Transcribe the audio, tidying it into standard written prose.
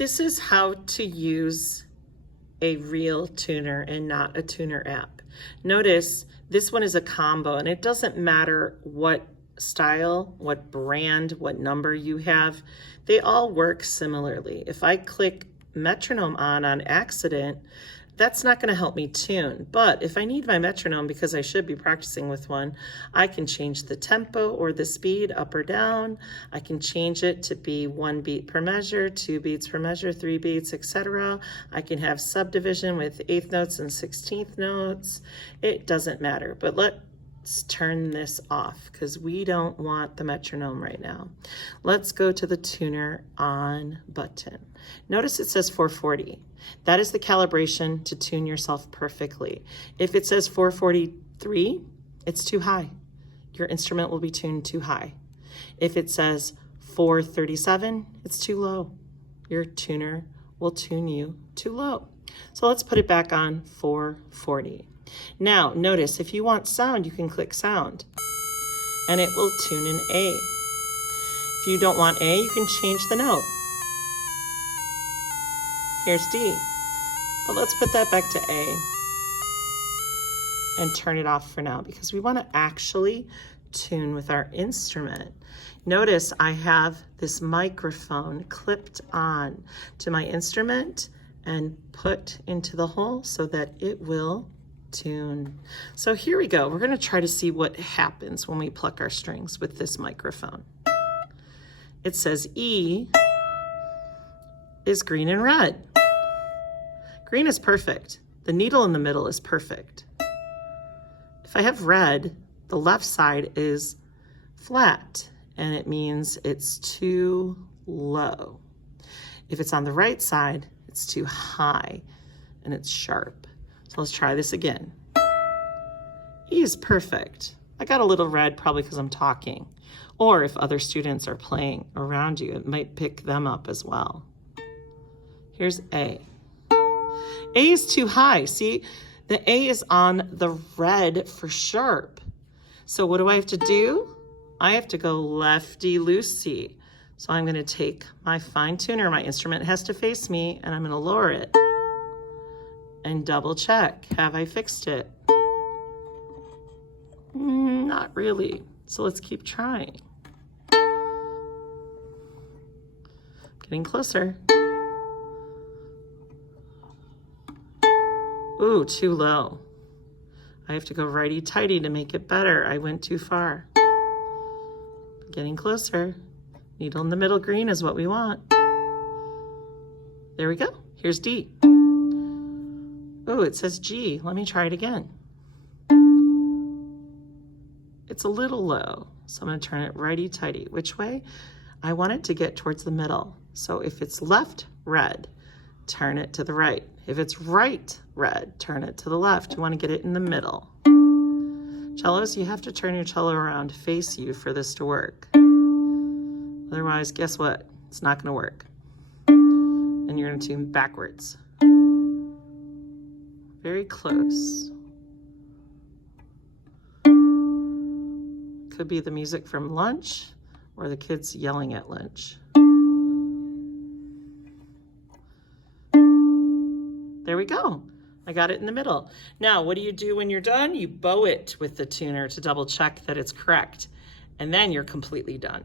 This is how to use a real tuner and not a tuner app. Notice this one is a combo, and it doesn't matter what style, what brand, what number you have. They all work similarly. If I click metronome on accident, that's not going to help me tune. But if I need my metronome because I should be practicing with one, I can change the tempo or the speed up or down. I can change it to be 1 beat per measure, 2 beats per measure, 3 beats, etc. I can have subdivision with 8th notes and 16th notes. It doesn't matter. But let's turn this off because we don't want the metronome right now. Let's go to the tuner on button. Notice it says 440. That is the calibration to tune yourself perfectly. If it says 443, it's too high. Your instrument will be tuned too high. If it says 437, it's too low. Your tuner will tune you too low. So let's put it back on 440. Now, notice if you want sound, you can click sound and it will tune in A. If you don't want A, you can change the note. Here's D, but let's put that back to A and turn it off for now because we want to actually tune with our instrument. Notice I have this microphone clipped on to my instrument and put into the hole so that it will tune. So here we go. We're going to try to see what happens when we pluck our strings with this microphone. It says E is green and red. Green is perfect. The needle in the middle is perfect. If I have red, the left side is flat, and it means it's too low. If it's on the right side, it's too high, and it's sharp. So let's try this again. E is perfect. I got a little red probably because I'm talking. Or if other students are playing around you, it might pick them up as well. Here's A. A is too high. See, the A is on the red for sharp. So what do I have to do? I have to go lefty-loosey. So I'm going to take my fine tuner. My instrument has to face me, and I'm going to lower it and double check. Have I fixed it? Not really. So let's keep trying. Getting closer. Ooh, too low. I have to go righty-tighty to make it better. I went too far. Getting closer. Needle in the middle green is what we want. There we go. Here's D. Oh, it says G. Let me try it again. It's a little low, so I'm going to turn it righty-tighty. Which way? I want it to get towards the middle. So if it's left, red, turn it to the right. If it's right, red, turn it to the left. You want to get it in the middle. Cellos, you have to turn your cello around to face you for this to work. Otherwise, guess what? It's not going to work. And you're going to tune backwards. Very close. Could be the music from lunch or the kids yelling at lunch. There we go. I got it in the middle. Now, what do you do when you're done? You bow it with the tuner to double check that it's correct. And then you're completely done.